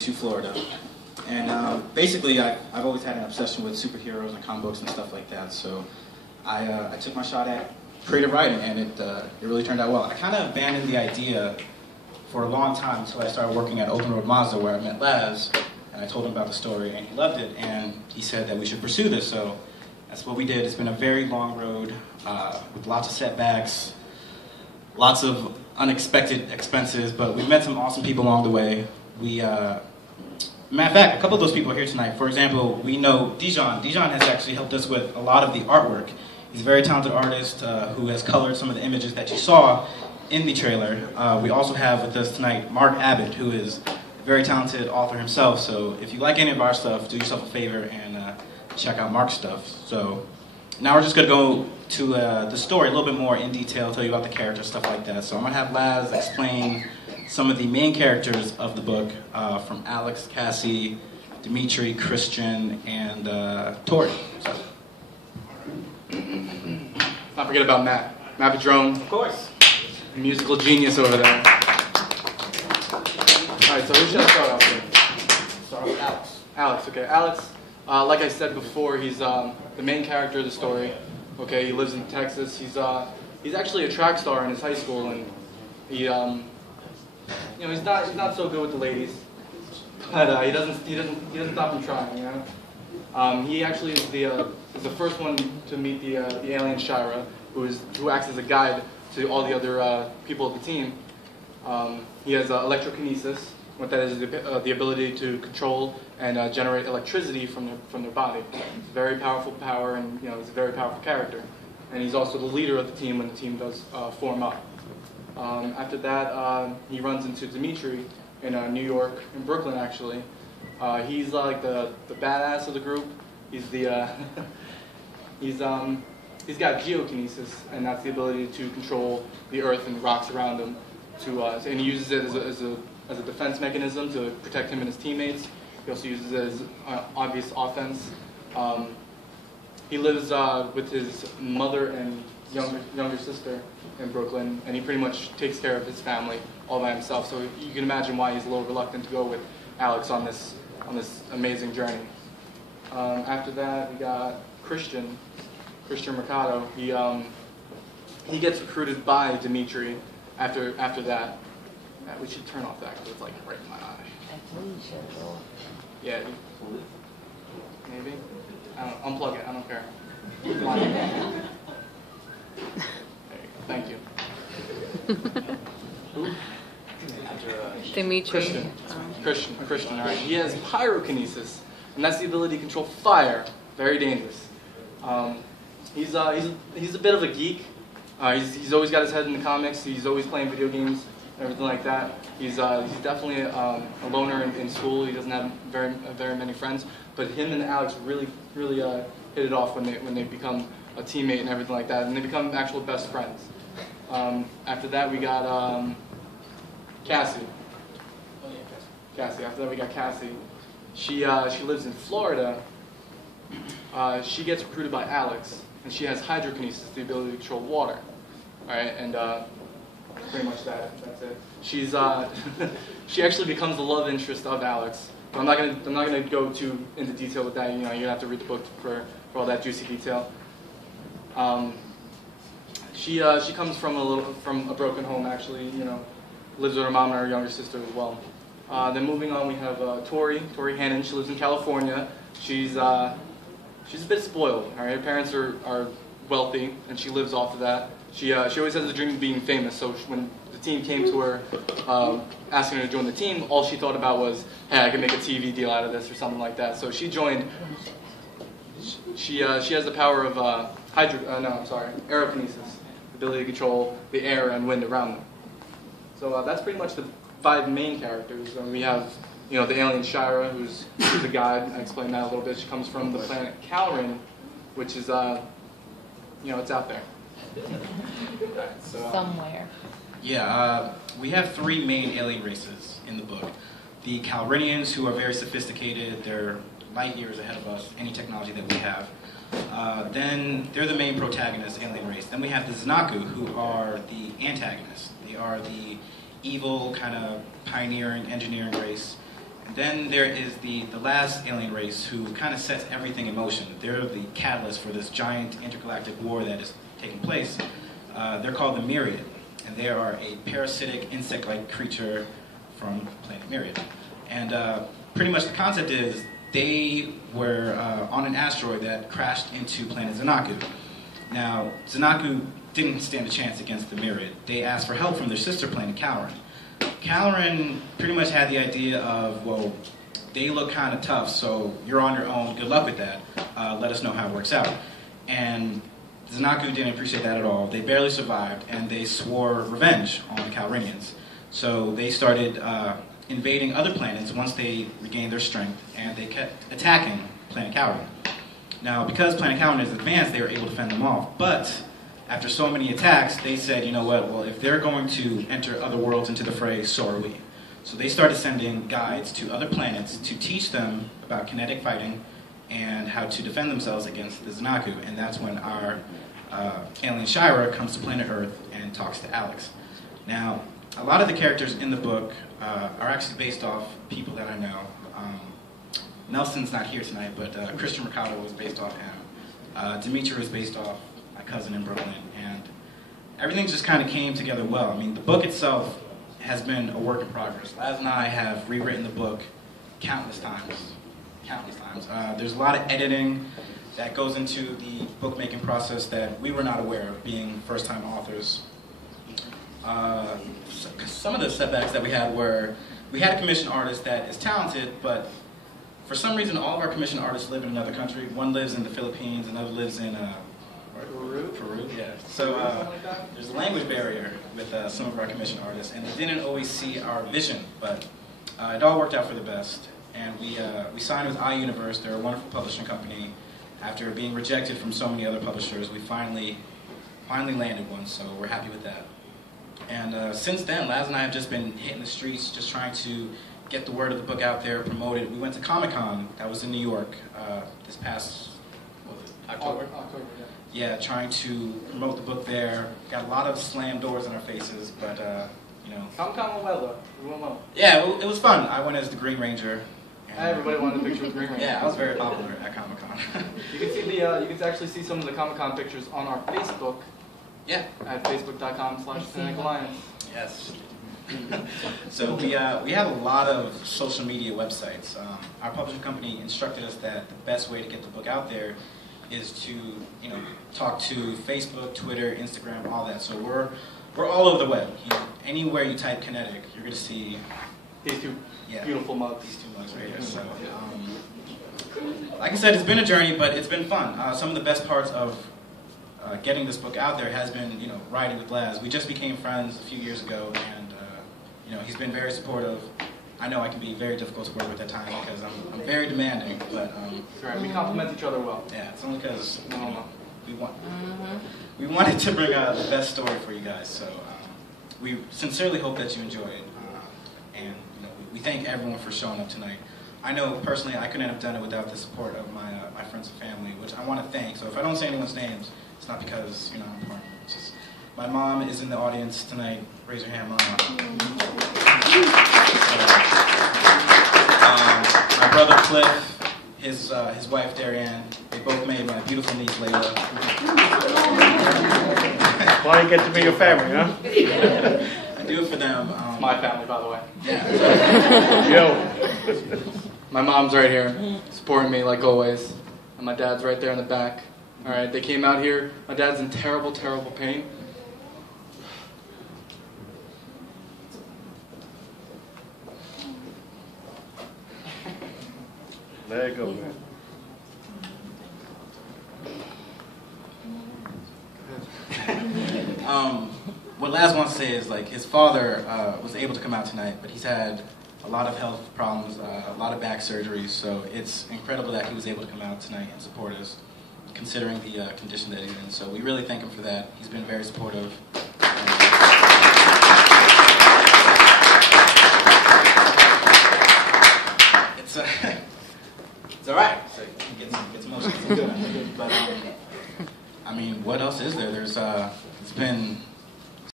to Florida. And basically, I've always had an obsession with superheroes and comic books and stuff like that. So I took my shot at creative writing, and it really turned out well. I kind of abandoned the idea for a long time until I started working at Open Road Mazda, where I met Laz, and I told him about the story, and he loved it, and he said that we should pursue this. So that's what we did. It's been a very long road with lots of setbacks, lots of unexpected expenses, but we've met some awesome people along the way. Matter of fact, a couple of those people are here tonight. For example, we know Dijon. Dijon has actually helped us with a lot of the artwork. He's a very talented artist who has colored some of the images that you saw in the trailer. We also have with us tonight Mark Abbott, who is a very talented author himself. So if you like any of our stuff, do yourself a favor and check out Mark's stuff. So now we're just going to go to the story a little bit more in detail, tell you about the characters, stuff like that. So I'm going to have Laz explain some of the main characters of the book, from Alex, Cassie, Dimitri, Christian, and Tori. So. Not forget about Matt. Matt Padrone. Of course. Musical genius over there. Alright, so who should I start off with? Start off with Alex. Alex, okay. Alex, like I said before, he's the main character of the story. Okay, he lives in Texas. He's actually a track star in his high school, and he he's not so good with the ladies, but he doesn't stop from trying. You know, he actually is the first one to meet the alien Shira, who acts as a guide to all the other people of the team. He has electrokinesis. What that is the ability to control and generate electricity from their body. It's a very powerful power, and he's a very powerful character. And he's also the leader of the team when the team does form up. After that, he runs into Dimitri in New York, in Brooklyn actually. He's like the badass of the group. He's he's got geokinesis, and that's the ability to control the earth and the rocks around him. And he uses it as a defense mechanism to protect him and his teammates. He also uses it as obvious offense. He lives with his mother and younger sister in Brooklyn, and he pretty much takes care of his family all by himself. So you can imagine why he's a little reluctant to go with Alex on this amazing journey. After that, we got Christian Mercado. He gets recruited by Dimitri. After that, we should turn off that because it's like right in my eye. Yeah, maybe. Unplug it. I don't care. There you go. Thank you. Who? Dimitri. Christian. All right. He has pyrokinesis, and that's the ability to control fire. Very dangerous. He's a bit of a geek. He's always got his head in the comics. He's always playing video games, everything like that. He's definitely a loner in school. He doesn't have very many friends. But him and Alex really hit it off when they become a teammate and everything like that, and they become actual best friends. After that, we got Cassie. Oh yeah, Cassie. After that, we got Cassie. She lives in Florida. She gets recruited by Alex, and she has hydrokinesis, the ability to control water. All right, and pretty much that's it. She actually becomes the love interest of Alex. But I'm not gonna go too into detail with that. You're gonna have to read the book for all that juicy detail. She comes from a broken home actually. Lives with her mom and her younger sister as well. Then moving on, we have Tori Hannon. She lives in California. She's a bit spoiled. All right, her parents are wealthy, and she lives off of that. She always has a dream of being famous. So when the team came to her asking her to join the team, all she thought about was, hey, I can make a TV deal out of this or something like that. So she joined. She has the power of aerokinesis, the ability to control the air and wind around them. So that's pretty much the 5 main characters. We have the alien Shira, who's a guide. I explained that a little bit. She comes from the planet Calrin, which is it's out there. Somewhere. Yeah, we have 3 main alien races in the book. The Calrinians, who are very sophisticated. They're light years ahead of us, any technology that we have. Then they're the main protagonist alien race. Then we have the Xanaku, who are the antagonists. They are the evil kind of pioneering engineering race. And then there is the last alien race who kind of sets everything in motion. They're the catalyst for this giant intergalactic war that is taking place. They're called the Myriad, and they are a parasitic insect-like creature from planet Myriad. And pretty much the concept is they were on an asteroid that crashed into planet Xanaku. Now, Xanaku didn't stand a chance against the Myriad. They asked for help from their sister planet, Caloran. Caloran pretty much had the idea of, well, they look kind of tough, so you're on your own, good luck with that. Let us know how it works out. And Xanaku didn't appreciate that at all. They barely survived, and they swore revenge on the Calrinians. So they started invading other planets once they regained their strength, and they kept attacking planet Caloran. Now, because planet Caloran is advanced, they were able to fend them off, but after so many attacks, they said, you know what, well, if they're going to enter other worlds into the fray, so are we. So they started sending guides to other planets to teach them about kinetic fighting and how to defend themselves against the Xanaku. And that's when our alien Shira comes to planet Earth and talks to Alex. Now, a lot of the characters in the book are actually based off people that I know. Nelson's not here tonight, but Christian Mercado was based off him. Dimitri was based off my cousin in Brooklyn, and everything just kind of came together well. I mean, the book itself has been a work in progress. Laz and I have rewritten the book countless times. There's a lot of editing that goes into the book-making process that we were not aware of, being first-time authors. Some of the setbacks that we had were, we had a commissioned artist that is talented, but for some reason all of our commissioned artists live in another country. One lives in the Philippines, another lives in Peru, yeah. So there's a language barrier with some of our commissioned artists, and they didn't always see our vision, but it all worked out for the best. And we signed with iUniverse. They're a wonderful publishing company. After being rejected from so many other publishers, we finally landed one, so we're happy with that. And since then, Laz and I have just been hitting the streets, just trying to get the word of the book out there, promote it. We went to Comic-Con, that was in New York, this past, what was it, October? October, yeah. Yeah, trying to promote the book there. Got a lot of slam doors in our faces, but, you know. Comic-Con went well, though. It went well. Yeah, it was fun. I went as the Green Ranger. Everybody wanted a picture with Green Ranger. Yeah, I was very popular at Comic-Con. You can see you can actually see some of the Comic-Con pictures on our Facebook. Yeah. At facebook.com/Kinetic Alliance. Yes. So we have a lot of social media websites. Our publishing company instructed us that the best way to get the book out there is to, you know, talk to Facebook, Twitter, Instagram, all that. So we're all over the web. Anywhere you type Kinetic, you're going to see these two beautiful mugs. These two mugs right here. So, like I said, it's been a journey, but it's been fun. Some of the best parts of getting this book out there has been, you know, writing with Laz. We just became friends a few years ago, and you know, he's been very supportive. I know I can be very difficult to work with at times because I'm very demanding, but right. We complement each other well. Yeah, it's only because we wanted to bring out the best story for you guys. So we sincerely hope that you enjoy it, and you know, we thank everyone for showing up tonight. I know personally I couldn't have done it without the support of my friends and family, which I want to thank. So if I don't say anyone's names, it's not because, you know, I'm important. It's just my mom is in the audience tonight. Raise your hand, Mom. My brother Cliff, his wife Darianne, they both made my beautiful niece Layla. Well, you get to be your family, huh? I do it for them. My family, by the way. Yeah. Yo. My mom's right here, supporting me like always, and my dad's right there in the back. All right, they came out here. My dad's in terrible, terrible pain. There you go, man. What Laz wants to say is, like, his father was able to come out tonight, but he's had a lot of health problems, a lot of back surgeries, so it's incredible that he was able to come out tonight and support us, considering the condition that he's in. So we really thank him for that. He's been very supportive.